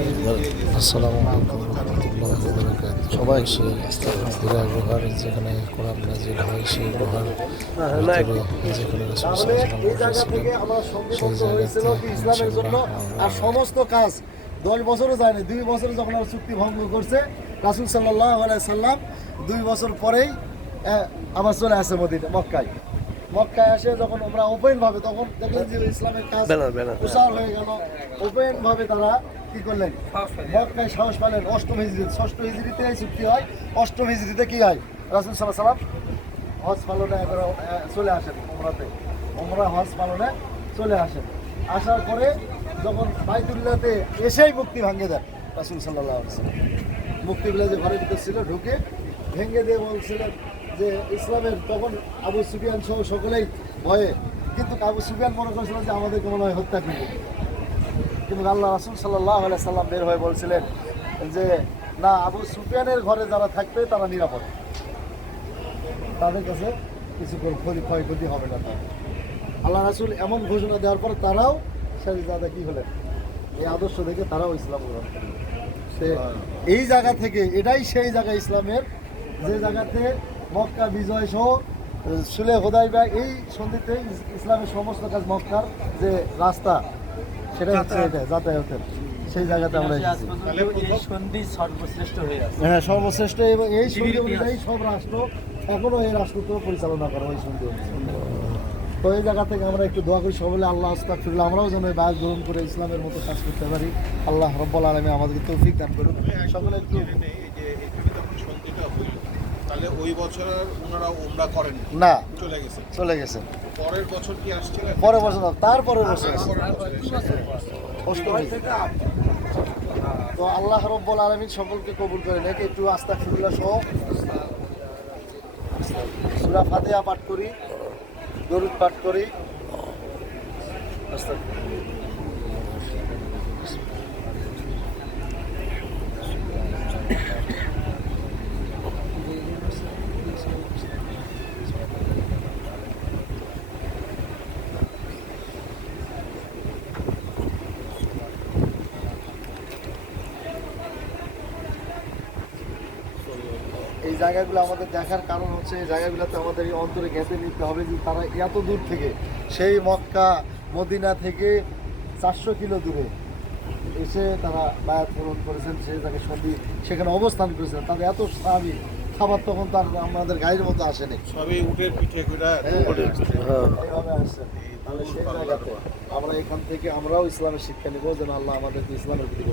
আসসালামু আলাইকুম রহমতুল্লাহি ওয়া বারাকাতুহু। সবাই সেই হীরা গুহার যেখানে কোরআন নাযিল হয়, সেই গুহার ভিতরে যেখানে রাসূল সাল্লাল্লাহু এই জায়গা আলাইহি থেকে আমার সেই সঙ্গীবদ্ধ হয়েছিল জায়গাতে কি ইসলামের জন্য। ইনশাআল্লাহ আর সমস্ত কাজ 10 বছরও যায়নি, 2 বছর যখন আমার চুক্তি ভঙ্গ করছে রাসূল সাল্লাল্লাহু আলাইহি সাল্লাম, 2 বছর পরেই আবার চলে আসে মক্কায় আসে। যখন আমরা ওপেন ভাবে, তখন দেখলেন যে ইসলামের কাজ প্রচার হয়ে গেল, ওপেন ভাবে তারা কি করলেন, মক্কায় সাহস পেলেন। 8ম হিজরিতে, 6ষ্ঠ হিজরিতে এই চুক্তি হয়। 8ম হিজরিতে কি হয়, রাসূল সাল্লাল্লাহু আলাইহি সাল্লাম হজ পালনে চলে আসেন, ওমরা হজ পালনে চলে আসেন। আসার পরে যখন বাইতুল্লাহতে এসেই মুক্তি ভাঙে দেন রাসূল সাল্লাল্লাহু আলাইহি ওয়াসাল্লাম। মুক্তিগুলো যে ঘরের ভিতর ছিল ঢুকে ভেঙে দিয়ে বলছিলেন যে ইসলামের, তখন আবু সুফিয়ান সহ সকলেই ভয়ে, কিন্তু আবু সুফিয়ান মনে করেছিলেন যে আমাদেরকে মনে হয় হত্যা করবে, কিন্তু আল্লাহ রাসূল সাল্লাল্লাহু আলাইহি সাল্লাম বের হয়ে বলছিলেন যে না, আবু সুফিয়ানের ঘরে যারা থাকবে তারা নিরাপদ, তাদের কাছে কিছু ক্ষয়ক্ষতি হবে না। তার আল্লাহ রাসূল এমন ঘোষণা দেওয়ার পর তারাও শাহজাদা কি হলেন, এই আদর্শ দেখে তারাও ইসলাম গ্রহণ করলেন। এই জায়গা থেকে, এটাই সেই জায়গা ইসলামের, যে জায়গাতে মক্কা বিজয় সহ সুলে হুদাইবিয়া, এই সন্ধিতে ইসলামের সমস্ত কাজ, মক্কার যে রাস্তা সেটা হচ্ছে এটা যাতায়াতের, সেই জায়গাতে আমরা এসেছি। হ্যাঁ, সর্বশ্রেষ্ঠ। এবং এই সন্ধি অনুযায়ী সব রাষ্ট্র এখনো এই রাষ্ট্রকে পরিচালনা করে ওই সন্ধি অনুযায়ী। তো এই জায়গা থেকে আমরা একটু দোয়া করি সকলে, আল্লাহ আস্তাগফিরুল্লাহ, আমরাও যেন এই বায়াত গ্রহণ করে ইসলামের মতো কাজ করতে পারি। আল্লাহ রাব্বুল আলামিন আমাদেরকে তৌফিক দান করুন। সকলে একটু তাহলে ওই বছর ওনারা উমরা করেন না, চলে গেছে। গেছেন। পরের বছর কি আসছিলেন? পরের বছর না, তারপরের বছর। তো আল্লাহ রাব্বুল আলামিন সকলকে কবুল করে নেক। একটু আস্তাগফিরুল্লাহ সহ সূরা ফাতিহা পাঠ করি, দরুদ পাঠ করি। এই জায়গাগুলো আমাদের দেখার কারণ হচ্ছে, এই জায়গাগুলোতে আমাদের এই অন্তরে গেঁথে নিতে হবে যে তারা এত দূর থেকে, সেই মক্কা মদিনা থেকে 400 কিলো দূরে এসে তারা বায়াত পূরণ করেছেন, সেই জায়গায় সন্ধি সেখানে অবস্থান করেছেন। তাদের এত স্বাভাবিক খাবার তখন তার আমাদের গায়ের মতো আসেনি, সবই উটের পিঠে করে এইভাবে আসছেন। তাহলে সেই জায়গাতে আমরা এখান থেকে আমরাও ইসলামের শিক্ষা নিব, যেন আল্লাহ আমাদেরকে ইসলামের প্রতি